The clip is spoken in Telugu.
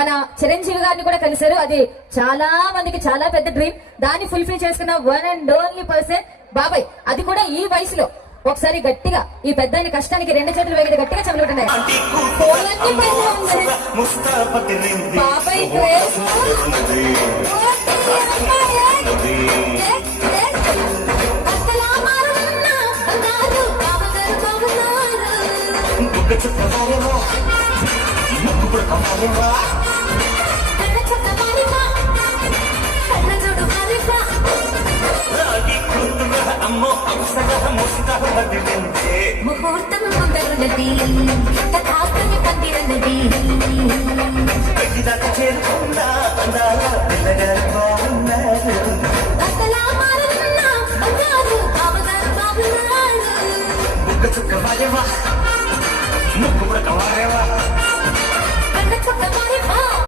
మన చిరంజీవి గారిని కూడా కలిశారు. అది చాలా మందికి చాలా పెద్ద డ్రీమ్. దాన్ని ఫుల్ఫిల్ చేసుకున్న వన్ అండ్ ఓన్లీ పర్సన్ బాబాయ్. అది కూడా ఈ వయసులో. ఒకసారి గట్టిగా ఈ పెద్దాని కష్టానికి రెండు చేతులు వేగది గట్టిగా చదువుతున్నాయి. బాబాయ్ ముహూర్తం ముందరున్నది కథాకని పందిరన్నది